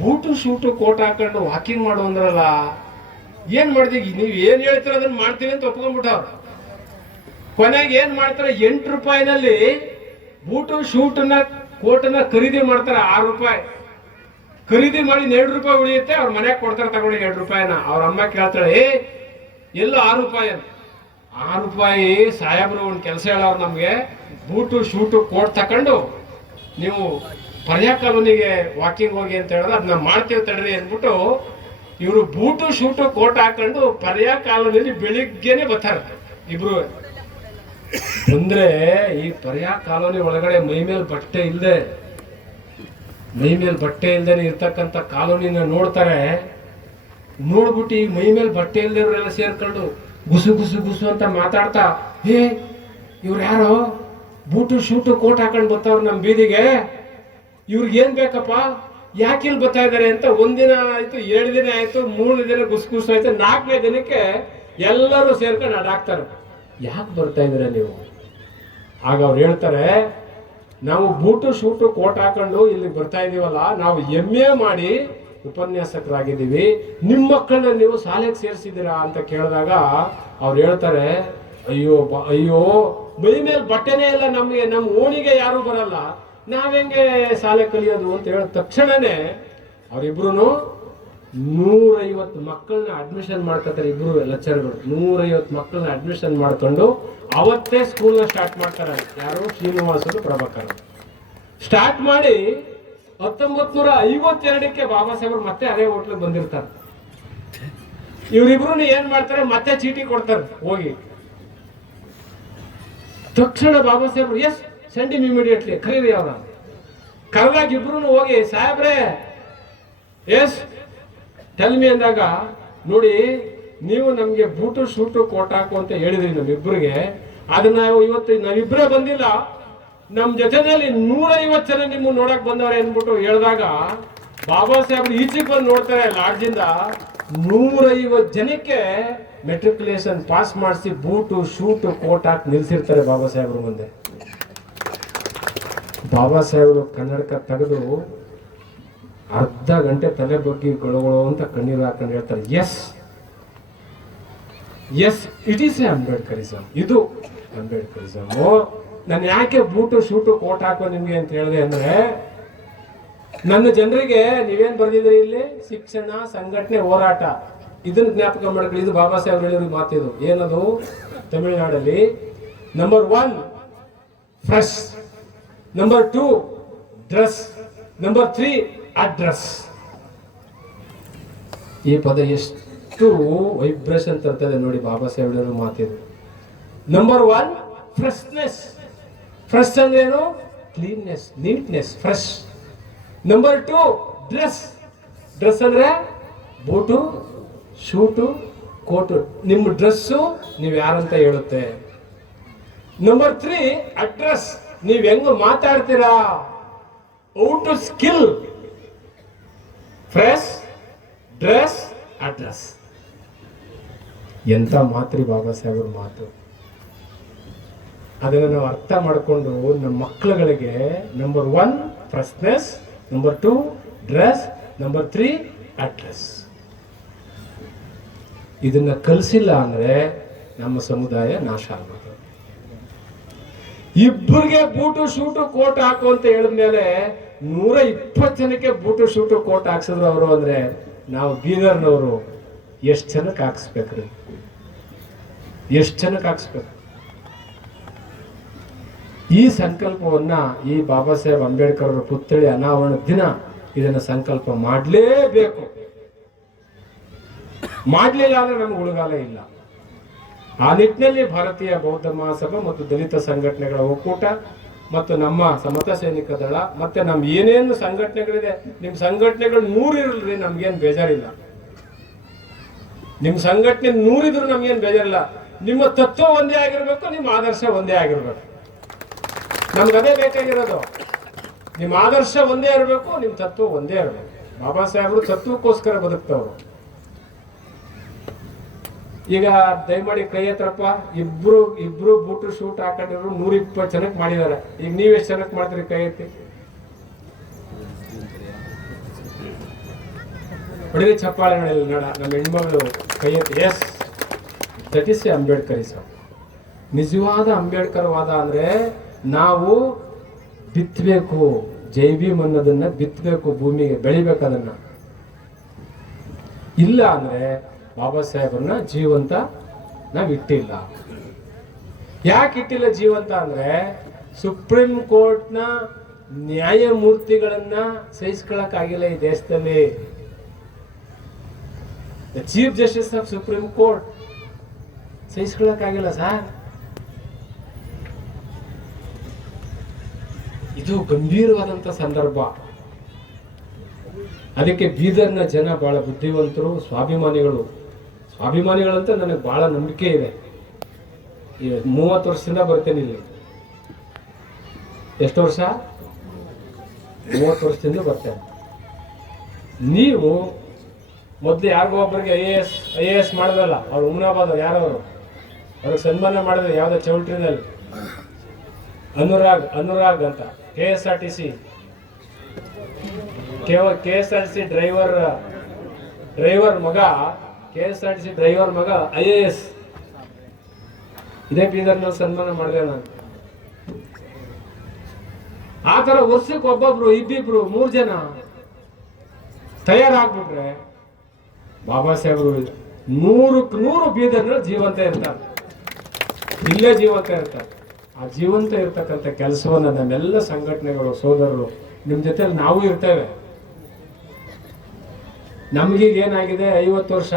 Boot shoot coat ಹಾಕೊಂಡು walking ಮಾಡು ಅಂದ್ರಲ್ಲ, ಏನ್ ಮಾಡ್ತೀವಿ? ನೀವು ಏನ್ ಹೇಳ್ತೀರ ಅದನ್ನ ಮಾಡ್ತೀವಿ ಅಂತ ಒಪ್ಕೊಂಡ್ಬಿಟ್ಟವ್ರು. ಕೊನೆಗೆ ಏನ್ ಮಾಡ್ತಾರೆ, 8 ರೂಪಾಯಿನಲ್ಲಿ ಬೂಟು ಶೂಟನ್ನ ಕೋಟನ್ನ ಖರೀದಿ ಮಾಡ್ತಾರೆ. 6 ರೂಪಾಯಿ ಖರೀದಿ ಮಾಡಿ 2 ರೂಪಾಯಿ ಉಳಿಯುತ್ತೆ. ಅವ್ರ ಮನೆಗೆ ಕೊಡ್ತಾರೆ ತಗೊಂಡು 2 ರೂಪಾಯಿನ. ಅವ್ರ ಅಮ್ಮ ಕೇಳ್ತಾಳೆ, ಎಲ್ಲೋ 6 ರೂಪಾಯಿ ಅಂತ. 6 ರೂಪಾಯಿ ಸಾಹೇಬ್ರು ಒಂದು ಕೆಲಸ ಹೇಳೋರು ನಮ್ಗೆ, ಬೂಟು ಶೂಟು ಕೋಟ್ ತಕೊಂಡು ನೀವು ಪರ್ಯಾ ಕಾಲೋನಿಗೆ ವಾಕಿಂಗ್ ಹೋಗಿ ಅಂತ ಹೇಳಿದ್ರೆ ಅದನ್ನ ಮಾಡ್ತೀವಿ ತಡ್ರಿ ಅಂದ್ಬಿಟ್ಟು ಇವರು ಬೂಟು ಶೂಟು ಕೋಟ್ ಹಾಕೊಂಡು ಪರ್ಯಾ ಕಾಲೋನಿಯಲ್ಲಿ ಬೆಳಿಗ್ಗೆನೆ ಬರ್ತಾರೆ ಇಬ್ರು. ಅಂದ್ರೆ ಈ ಪರ್ಯಾ ಕಾಲೋನಿ ಒಳಗಡೆ ಮೈ ಮೇಲೆ ಬಟ್ಟೆ ಇಲ್ದೇನೆ ಇರ್ತಕ್ಕಂಥ ಕಾಲೋನಿನ ನೋಡ್ತಾರೆ. ನೋಡ್ಬಿಟ್ಟು ಈ ಮೈ ಮೇಲೆ ಬಟ್ಟೆ ಇಲ್ದೇವ್ರೆಲ್ಲ ಸೇರ್ಕೊಂಡು ಗುಸು ಗುಸು ಗುಸು ಅಂತ ಮಾತಾಡ್ತಾ, ಇವ್ರು ಯಾರೋ ಬೂಟು ಶೂಟು ಕೋಟ್ ಹಾಕೊಂಡು ಬರ್ತಾವ್ರು ನಮ್ಮ ಬೀದಿಗೆ, ಇವ್ರಿಗೆ ಏನ್ ಬೇಕಪ್ಪ, ಯಾಕಿಲ್ ಬರ್ತಾ ಇದಾರೆ ಅಂತ. 1 ದಿನ ಆಯ್ತು, 2 ದಿನ ಆಯ್ತು, 3 ದಿನ ಗುಸು ಆಯ್ತು, 4ನೇ ದಿನಕ್ಕೆ ಎಲ್ಲರೂ ಸೇರ್ಕೊಂಡು ಅಡಾಕ್ತಾರೆ, ಯಾಕೆ ಬರ್ತಾ ಇದ್ದೀರಾ ನೀವು? ಆಗ ಅವ್ರು ಹೇಳ್ತಾರೆ, ನಾವು ಬೂಟು ಶೂಟು ಕೋಟ್ ಹಾಕೊಂಡು ಇಲ್ಲಿ ಬರ್ತಾ ಇದೀವಲ್ಲ, ನಾವು MA ಮಾಡಿ ಉಪನ್ಯಾಸಕರಾಗಿದ್ದೀವಿ, ನಿಮ್ಮ ಮಕ್ಕಳನ್ನ ನೀವು ಶಾಲೆಗೆ ಸೇರಿಸಿದ್ದೀರಾ ಅಂತ ಕೇಳಿದಾಗ ಅವ್ರು ಹೇಳ್ತಾರೆ, ಅಯ್ಯೋ ಮೈ ಮೇಲೆ ಬಟ್ಟೆನೇ ಇಲ್ಲ ನಮ್ಗೆ, ನಮ್ಮ ಓಣಿಗೆ ಯಾರು ಬರಲ್ಲ, ನಾವೆಂಗೆ ಶಾಲೆ ಕಲಿಯೋದು ಅಂತ ಹೇಳಿದ ತಕ್ಷಣನೇ ಅವರಿಬ್ರು 150 ಮಕ್ಕಳನ್ನ ಅಡ್ಮಿಷನ್ ಮಾಡ್ಕೊತಾರೆ. ಇಬ್ರು ಲೆಕ್ಚರ್ಗಳು 150 ಮಕ್ಕಳನ್ನ ಅಡ್ಮಿಷನ್ ಮಾಡ್ಕೊಂಡು ಅವತ್ತೇ ಸ್ಕೂಲ್ನ ಸ್ಟಾರ್ಟ್ ಮಾಡ್ತಾರೆ. ಯಾರು? ಶ್ರೀನಿವಾಸರು, ಪ್ರಭಾಕರ್ ಸ್ಟಾರ್ಟ್ ಮಾಡಿ 1952ಕ್ಕೆ ಬಾಬಾ ಸಾಹೇಬರು ಮತ್ತೆ ಅದೇ ಹೋಟ್ಲಿಗೆ ಬಂದಿರ್ತಾರೆ. ಇವರಿಬ್ರು ಏನ್ ಮಾಡ್ತಾರೆ, ಮತ್ತೆ ಚೀಟಿ ಕೊಡ್ತಾರೆ ಹೋಗಿ. ತಕ್ಷಣ ಬಾಬಾ ಸಾಹೇಬ್ರು, ಎಸ್ ಸೆಂಡ್ ಹಿಮ್ ಇಮಿಡಿಯೇಟ್ಲಿ, ಕರೀರಿ ಅವರ. ಕರೆದಾಗ ಇಬ್ರು ಹೋಗಿ, ಸಾಹೇಬ್ರೆ ಎಸ್ ಟೆಲ್ ಮಿ ಅಂದಾಗ, ನೋಡಿ ನೀವು ನಮ್ಗೆ ಬೂಟು ಶೂಟು ಕೋಟ್ ಹಾಕು ಅಂತ ಹೇಳಿದ್ರಿ ನಮ್ಮಿಬ್ಬರಿಗೆ, ಅದನ್ನ ಇವತ್ತು ನಾವಿಬ್ಬರೇ ಬಂದಿಲ್ಲ, ನಮ್ ಜೊತೆನಲ್ಲಿ 150 ಜನ ನಿಮ್ಮ ನೋಡಕ್ ಬಂದವ್ರೆ ಅಂದ್ಬಿಟ್ಟು ಹೇಳಿದಾಗ ಬಾಬಾ ಸಾಹೇಬ್ರು ಈಚೆಗೆ ಬಂದು ನೋಡ್ತಾರೆ ಲಾಡ್ಜಿಂದ. 150 ಜನಕ್ಕೆ ಮೆಟ್ರಿಕ್ಯುಲೇಷನ್ ಪಾಸ್ ಮಾಡಿಸಿ ಬೂಟು ಶೂಟು ಕೋಟ್ ಹಾಕಿ ನಿಲ್ಸಿರ್ತಾರೆ ಬಾಬಾ ಸಾಹೇಬ್ರು ಮುಂದೆ. ಬಾಬಾ ಸಾಹೇಬರು ಕನ್ನಡಕ ತೆಗೆದು ಅರ್ಧ ಗಂಟೆ ತಲೆ ಬಗ್ಗೆ ಗೊಳಗೊಳೋ ಅಂತ ಕಣ್ಣೀರು ಹಾಕೊಂಡು ಹೇಳ್ತಾರೆ, ಎಸ್ ಇಟ್ ಈಸ್ ಎ ಅಂಬೇಡ್ಕರಿಸಮ್, ಇದು ಅಂಬೇಡ್ಕರಿಸಮ್. ನಾನು ಯಾಕೆ ಬೂಟು ಶೂಟು ಕೋಟ್ ಹಾಕೋ ನಿಮ್ಗೆ ಅಂತ ಹೇಳಿದೆ ಅಂದ್ರೆ, ನನ್ನ ಜನರಿಗೆ ನೀವೇನ್ ಬರ್ದಿದ್ರಿ ಇಲ್ಲಿ, ಶಿಕ್ಷಣ, ಸಂಘಟನೆ, ಹೋರಾಟ, ಇದನ್ನ ಜ್ಞಾಪಕ ಮಾಡ್ಕೊಳ್ಳಿ. ಇದು ಬಾಬಾ ಸಾಹೇಬ್ ಹೇಳಿರೋ ಮಾತಿದು. ಏನದು? ತಮಿಳುನಾಡಲ್ಲಿ number 1 fresh, number 2 dress, number 3 address. ಈ ಪದ ಎಷ್ಟು ವೈಬ್ರೇಷನ್ ತರ್ತದೆ ನೋಡಿ ಬಾಬಾ ಸಾಹೇಬ್ ಹೇಳಿರೋ ಮಾತಿದು. Number 1 freshness. ಫ್ರೆಶ್ ಅಂದ್ರೆ ಏನು? Cleanness, neatness, fresh. Number 2 dress. Dress ಅಂದ್ರೆ ಬೂಟು ಶೂಟು ಕೋಟು, ನಿಮ್ಮ ಡ್ರೆಸ್ಸು ನೀವು ಯಾರಂತ ಹೇಳುತ್ತೆ. ನಂಬರ್ 3 ಅಡ್ರೆಸ್, ನೀವ್ ಹೆಂಗ ಮಾತಾಡ್ತೀರಾ, out skill. Fresh, dress, address. ಎಂತ ಮಾತ್ರಿ ಬಾಬಾ ಸಾಹೇಬ್ರ ಮಾತು. ಅದನ್ನು ನಾವು ಅರ್ಥ ಮಾಡಿಕೊಂಡು ನಮ್ಮ ಮಕ್ಕಳುಗಳಿಗೆ number 1 freshness, number 2 dress, number 3 address. ಇದನ್ನ ಕಲಿಸಿಲ್ಲ ಅಂದ್ರೆ ನಮ್ಮ ಸಮುದಾಯ ನಾಶ ಆಗುತ್ತೆ. ಇಬ್ಬರಿಗೆ ಬೂಟು ಶೂಟು ಕೋಟ್ ಹಾಕು ಅಂತ ಹೇಳಿದ್ಮೇಲೆ 120 ಜನಕ್ಕೆ ಬೂಟು ಶೂಟು ಕೋಟ್ ಹಾಕ್ಸಿದ್ರು ಅವರು ಅಂದ್ರೆ, ನಾವು ಬೀದರ್ನವರು ಎಷ್ಟು ಜನಕ್ಕೆ ಹಾಕ್ಸ್ಬೇಕ್ರಿ? ಎಷ್ಟು ಜನಕ್ಕೆ ಹಾಕ್ಸ್ಬೇಕು? ಈ ಸಂಕಲ್ಪವನ್ನ ಈ ಬಾಬಾ ಸಾಹೇಬ್ ಅಂಬೇಡ್ಕರ್ ಅವರ ಪುತ್ಥಳಿ ಅನಾವರಣ ದಿನ ಇದನ್ನ ಸಂಕಲ್ಪ ಮಾಡಲೇಬೇಕು. ಮಾಡಲಿಲ್ಲ ಅಂದ್ರೆ ನಮ್ಗೆ ಉಳುಗಾಲ ಇಲ್ಲ. ಆ ನಿಟ್ಟಿನಲ್ಲಿ ಭಾರತೀಯ ಬೌದ್ಧ ಮಹಾಸಭಾ ಮತ್ತು ದಲಿತ ಸಂಘಟನೆಗಳ ಒಕ್ಕೂಟ ಮತ್ತು ನಮ್ಮ ಸಮತ ಸೈನಿಕ ದಳ ಮತ್ತೆ ನಮ್ ಏನೇನು ಸಂಘಟನೆಗಳಿದೆ, ನಿಮ್ ಸಂಘಟನೆಗಳು 100 ಇರಲ್ರಿ, ನಮ್ಗೇನ್ ಬೇಜಾರಿಲ್ಲ. ನಿಮ್ ಸಂಘಟನೆ 100 ಇದ್ರು ನಮ್ಗೇನ್ ಬೇಜಾರಿಲ್ಲ. ನಿಮ್ಮ ತತ್ವ ಒಂದೇ ಆಗಿರ್ಬೇಕು, ನಿಮ್ಮ ಆದರ್ಶ ಒಂದೇ ಆಗಿರ್ಬೇಕು. ನಮ್ಗೆ ಅದೇ ಬೇಕಾಗಿರೋದು. ನಿಮ್ಮ ಆದರ್ಶ ಒಂದೇ ಇರಬೇಕು, ನಿಮ್ ತತ್ವ ಒಂದೇ ಇರಬೇಕು. ಬಾಬಾ ಸಾಹೇಬರು ತತ್ವಕ್ಕೋಸ್ಕರ ಬದುಕ್ತವ್ರು. ಈಗ ದಯಮಾಡಿ ಕೈ ಹತ್ರಪ್ಪ, ಇಬ್ರು ಬೂಟು ಶೂಟ್ ಹಾಕೊಂಡಿದ್ರು 120 ಜನಕ್ಕೆ ಮಾಡಿದ್ದಾರೆ. ಈಗ ನೀವ್ ಎಷ್ಟು ಜನಕ್ಕೆ ಮಾಡ್ತೀರಿ? ಕೈ ಎತ್ತಿ. ಹೊಡೆದೇ ಚಪ್ಪಾಳೆ ನೋಡಿಲ್ಲ ನೋಡ ನಮ್ಮ ಹೆಣ್ಮಗಳು ಕೈ ಎತ್ತಿ ಎಸ್ ದಟ್ ಇಸ್ ಅಂಬೇಡ್ಕರಿಸಂ. ನಿಜವಾದ ಅಂಬೇಡ್ಕರ್ ವಾದ ಅಂದರೆ ನಾವು ಬಿತ್ತಬೇಕು, ಜೈ ಭೀಮ್ ಅನ್ನೋದನ್ನ ಬಿತ್ತಬೇಕು, ಭೂಮಿಗೆ ಬೆಳಿಬೇಕು ಅದನ್ನ. ಇಲ್ಲ ಅಂದರೆ ಬಾಬಾ ಸಾಹೇಬ್ರನ್ನ ಜೀವಂತ ನಾವು ಇಟ್ಟಿಲ್ಲ. ಯಾಕೆ ಇಟ್ಟಿಲ್ಲ ಜೀವಂತ ಅಂದರೆ ಸುಪ್ರೀಂ ಕೋರ್ಟ್ನ ನ್ಯಾಯಮೂರ್ತಿಗಳನ್ನ ಸಹಿಸ್ಕೊಳ್ಳೋಕ್ಕಾಗಿಲ್ಲ ಈ ದೇಶದಲ್ಲಿ. The chief justice of supreme court ಸಹಿಸ್ಕೊಳ್ಳೋಕ್ಕಾಗಿಲ್ಲ ಸರ್. ಇದು ಗಂಭೀರವಾದಂಥ ಸಂದರ್ಭ. ಅದಕ್ಕೆ ಬೀದರ್ನ ಜನ ಬಹಳ ಬುದ್ಧಿವಂತರು, ಸ್ವಾಭಿಮಾನಿಗಳಂತ ನನಗೆ ಬಹಳ ನಂಬಿಕೆ ಇದೆ. 30 ವರ್ಷದಿಂದ ಬರ್ತೇನೆ ಇಲ್ಲಿ. ಎಷ್ಟು ವರ್ಷ? 30 ವರ್ಷದಿಂದ ಬರ್ತೇನೆ. ನೀವು ಮೊದಲು ಯಾರಿಗೋ ಒಬ್ಬರಿಗೆ ಐ ಎ ಎಸ್ ಮಾಡಿದ್ರಲ್ಲ, ಅವ್ರು ಉಮ್ನಾಬಾದ್ ಯಾರವರು, ಅವ್ರಿಗೆ ಸನ್ಮಾನ ಮಾಡಿದ್ರೆ ಯಾವುದೋ ಚೌಲ್ಟ್ರಿನಲ್ಲಿ ಅನುರಾಗ್ ಅಂತ KSRTC ಡ್ರೈವರ್ ಮಗ, KSRTC ಡ್ರೈವರ್ ಮಗ IAS. ಇದೇ ಬೀದರ್ನಲ್ಲಿ ಸನ್ಮಾನ ಮಾಡಿದೆ ನಾನು. ಆ ಥರ ವರ್ಷಕ್ಕೆ ಒಬ್ಬೊಬ್ರು, ಇಬ್ಬಿಬ್ರು, 3 ಜನ ತಯಾರಾಗ್ಬಿಟ್ರೆ ಬಾಬಾ ಸಾಹೇಬರು 100ಕ್ಕೆ 100 ಬೀದರ್ನಲ್ಲಿ ಜೀವಂತ ಇರ್ತಾರೆ, ಇಲ್ಲೇ ಜೀವಂತ ಇರ್ತಾರೆ. ಆ ಜೀವಂತ ಇರ್ತಕ್ಕಂಥ ಕೆಲಸವನ್ನು ನಮ್ಮೆಲ್ಲ ಸಂಘಟನೆಗಳು, ಸೋದರರು, ನಿಮ್ಮ ಜೊತೆಲಿ ನಾವು ಇರ್ತೇವೆ. ನಮಗೀಗ ಏನಾಗಿದೆ, 50 ವರ್ಷ,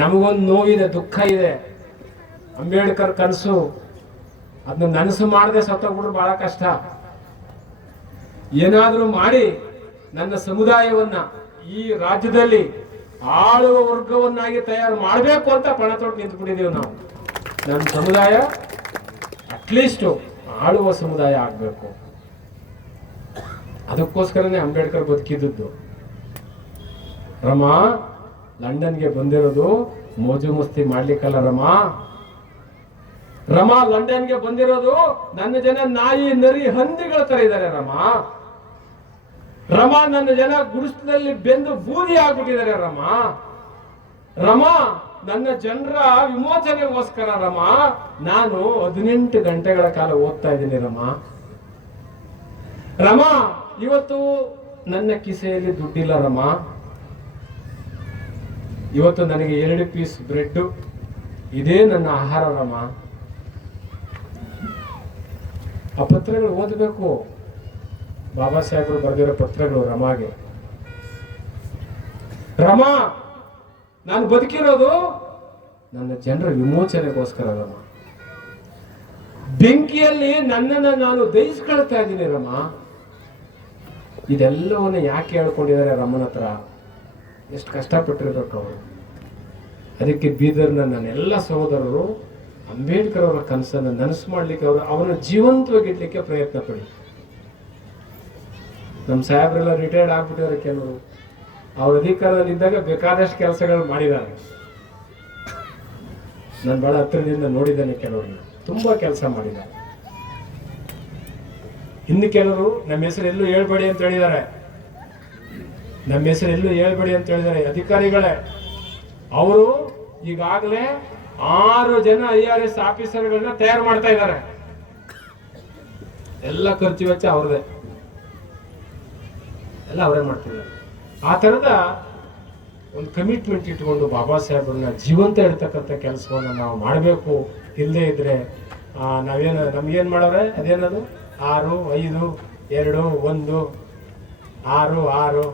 ನಮಗೊಂದು ನೋವಿದೆ, ದುಃಖ ಇದೆ. ಅಂಬೇಡ್ಕರ್ ಕನಸು, ಅದನ್ನ ನನಸು ಮಾಡದೆ ಸತ್ತೋಗ್ಬಿಟ್ರೆ ಬಹಳ ಕಷ್ಟ. ಏನಾದರೂ ಮಾಡಿ ನನ್ನ ಸಮುದಾಯವನ್ನ ಈ ರಾಜ್ಯದಲ್ಲಿ ಆಳುವ ವರ್ಗವನ್ನಾಗಿ ತಯಾರು ಮಾಡಬೇಕು ಅಂತ ಪಣ ತೊಟ್ಟು ನಿಂತ್ಬಿಟ್ಟಿದ್ದೀವಿ ನಾವು. ನಮ್ಮ ಸಮುದಾಯ ಅಟ್ಲೀಸ್ಟು ಆಳುವ ಸಮುದಾಯ ಆಗಬೇಕು. ಅದಕ್ಕೋಸ್ಕರನೇ ಅಂಬೇಡ್ಕರ್ ಬದುಕಿದ್ದು. ರಮಾ, ಲಂಡನ್ಗೆ ಬಂದಿರೋದು ಮೋಜು ಮಸ್ತಿ ಮಾಡ್ಲಿಕ್ಕಲ್ಲ ರಮಾ, ಲಂಡನ್ಗೆ ಬಂದಿರೋದು ನನ್ನ ಜನ ನಾಯಿ, ನರಿ, ಹಂದಿಗಳ ತರ ಇದ್ದಾರೆ ರಮಾ, ನನ್ನ ಜನ ಗುಡಿಸಲಲ್ಲಿ ಬೆಂದು ಬೂದಿ ಆಗ್ಬಿಟ್ಟಿದ್ದಾರೆ ರಮಾ, ನನ್ನ ಜನರ ವಿಮೋಚನೆಗೋಸ್ಕರ ನಾನು 18 ಗಂಟೆಗಳ ಕಾಲ ಓದ್ತಾ ಇದ್ದೀನಿ ರಮಾ. ಇವತ್ತು ನನ್ನ ಕಿಸೆಯಲ್ಲಿ ದುಡ್ಡಿಲ್ಲ ಇವತ್ತು ನನಗೆ 2 ಪೀಸ್ ಬ್ರೆಡ್, ಇದೇ ನನ್ನ ಆಹಾರ ಆ ಪತ್ರಗಳು ಓದಬೇಕು. ಬಾಬಾ ಸಾಹೇಬರು ಬರೆದಿರೋ ಪತ್ರಗಳು ರಮಾಗೆ. ನಾನು ಬದುಕಿರೋದು ನನ್ನ ಜನರ ವಿಮೋಚನೆಗೋಸ್ಕರ ಬೆಂಕಿಯಲ್ಲಿ ನನ್ನನ್ನು ನಾನು ದಹಿಸ್ಕೊಳ್ತಾ ಇದ್ದೀನಿ ಇದೆಲ್ಲವನ್ನು ಯಾಕೆ ಹೇಳ್ಕೊಂಡಿದ್ದಾರೆ ರಮನ ಹತ್ರ? ಎಷ್ಟು ಕಷ್ಟಪಟ್ಟಿರ್ಬೇಕು ಅವರು. ಅದಕ್ಕೆ ಬೀದರ್ನ ನನ್ನೆಲ್ಲ ಸಹೋದರರು ಅಂಬೇಡ್ಕರ್ ಅವರ ಕನಸನ್ನು ನನಸು ಮಾಡ್ಲಿಕ್ಕೆ, ಅವನ ಜೀವಂತವಾಗಿಡ್ಲಿಕ್ಕೆ ಪ್ರಯತ್ನ ಪಡಿ. ನಮ್ಮ ಸಾಹೇಬ್ರೆಲ್ಲ ರಿಟೈರ್ಡ್ ಆಗ್ಬಿಟ್ಟಿದ್ದಾರೆ. ಕೆಲವರು ಅವ್ರ ಅಧಿಕಾರದಲ್ಲಿದ್ದಾಗ ಬೇಕಾದಷ್ಟು ಕೆಲಸಗಳು ಮಾಡಿದ್ದಾರೆ. ನಾನು ಬಹಳ ಹತ್ತಿರದಿಂದ ನೋಡಿದ್ದೇನೆ. ಕೆಲವರು ತುಂಬಾ ಕೆಲಸ ಮಾಡಿದ್ದಾರೆ. ಇನ್ನು ಕೆಲವರು ನಮ್ಮ ಹೆಸರು ಎಲ್ಲೂ ಹೇಳ್ಬೇಡಿ ಅಂತ ಹೇಳಿದ್ದಾರೆ. ಅಧಿಕಾರಿಗಳೇ ಅವರು ಈಗಾಗಲೇ 6 ಜನ IRS ಆಫೀಸರ್ಗಳನ್ನ ತಯಾರು ಮಾಡ್ತಾ ಇದ್ದಾರೆ. ಎಲ್ಲ ಖರ್ಚು ವೆಚ್ಚ ಅವ್ರದೇ, ಎಲ್ಲ ಅವರೇ ಮಾಡ್ತಿದ್ದಾರೆ. ಆ ಥರದ ಒಂದು ಕಮಿಟ್ಮೆಂಟ್ ಇಟ್ಕೊಂಡು ಬಾಬಾ ಸಾಹೇಬ್ರನ್ನ ಜೀವಂತ ಇಡ್ತಕ್ಕಂಥ ಕೆಲಸವನ್ನು ನಾವು ಮಾಡಬೇಕು. ಇಲ್ಲದೇ ಇದ್ರೆ ನಮ್ಗೇನು ಮಾಡೋರೆ, ಅದೇನದು 6, 5, 2, 1, 6, 6